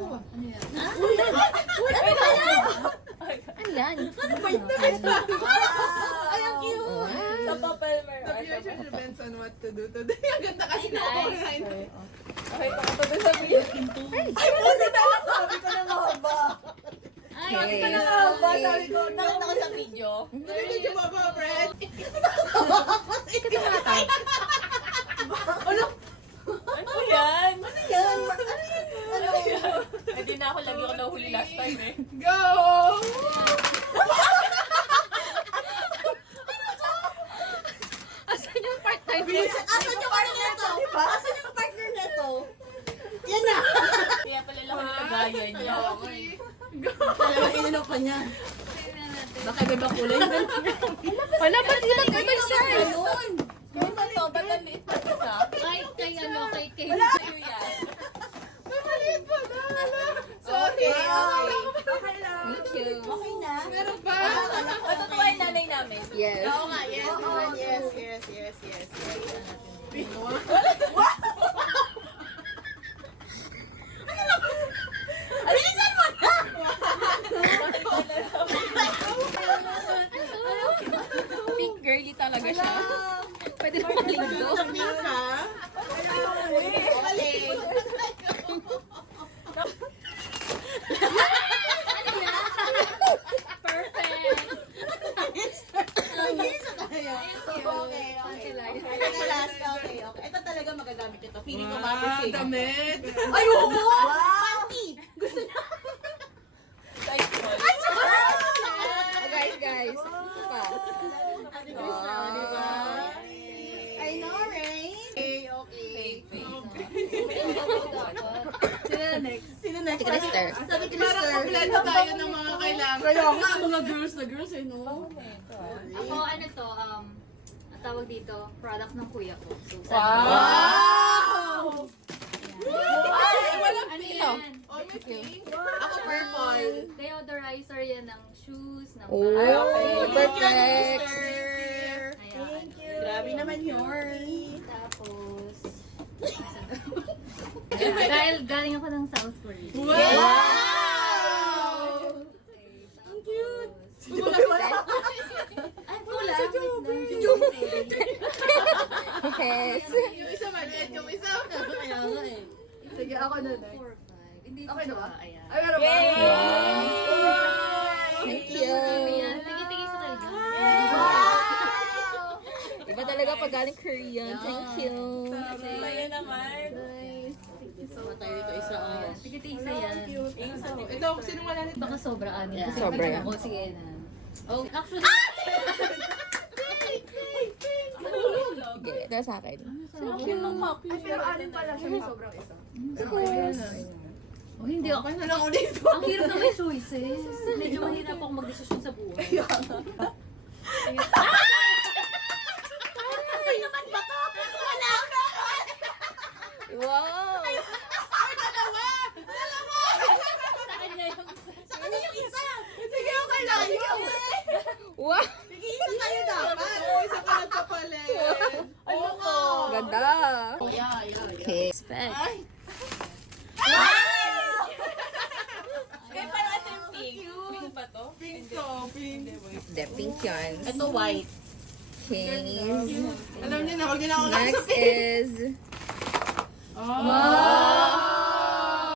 ako ah. Ano yan? Ano yan? Ay, ang cute! Sa papel The future depends on what to do today. Ang ganda kasi ng Nice. online. Okay, pakatabi sa video. Ay, puso na lang! Sabi ko na nga ba? Ay, Sabi ko na nga ba? Sabi ko, nakita ko sa video. Narinig yung baba, Fred. Ano yan? Ano yan? Ano yan? Hindi na ako lagi ako nahuli last time eh. Go! Asan yung part-time? Asan yung partner neto? Asan yung partner neto? Yan na! Kaya pala lang ang lagayan niya. Talagang inanok pa niya. Baka iba kulay. Wala pa din ang ganda siya. Ayun! Kung ba to? Ba't ang liit pa isa? kay ano, kay Sa'yo yan. Maliit pa na! Sorry! Okay lang. Thank you. Okay na? Meron pa? Matutuwa yung nanay namin. Yes. Oo nga, yes. Yes. Bilisan mo na! Pink girly talaga siya. Pwede na makaligo. Pink ka? Mali. Perfect! Mag-iisa tayo. Okay. Ito last. Okay. Ito talaga magagamit ito. Feeling ko ma-appreciate. Damit. Ay, oo! Panty! Gusto niya. Guys. Ito pa. Ate Chris na, di ba? I know, right? Okay. Sino next? Si Krister. Sabi Krister. Parang kompleto tayo ng mga kailangan. Kaya nga, mga girls na girls eh, no? Ako, ano to, ang tawag dito, product ng kuya ko. So, Wow! Ay, walang Ano pink. yan? Oh, may pink. Ako purple. Deodorizer yan ng shoes, ng Oh, perfect. Ayan. Grabe naman yun. Tapos, ayan, dahil galing ako ng South Korea. Wow! Ang cute. Ay, kulang. Yes. Yung isa maliit, yung isa. Kaya nga eh. Sige, ako na next. 4, 5. Hindi Okay na ba? Ayan. Ay, meron ba? Thank you. Ayan, tigil-tigil sa kayo. Iba talaga pag galing Korean. Thank you. Kaya naman. Tayo dito isa. Tigil-tigil sa yan. Ito, sino wala nito? Baka sobra anin. Kasi Sobra pag yan. ako, sige na. Oh, actually, Sige, ito sa akin. Pero ano pala siya, may sobrang isa. oh, hindi ako. Ano ako dito? Ang hirap na may choices. Medyo mahirap ako magdesisyon sa buhay. Wow! Sa kanya yung... Ano yung isa? Sige, okay lang yun. Wow! Isa tayo dapat. Isa ka nagpapalit. Oo nga. Ganda! Yeah. Okay, expect. Kaya parang ito yung pink. Pink ba to? Pink to, pink. The pink yan. Ito white. Okay. Alam niyo na, huwag niyo na ako Next is... Oh!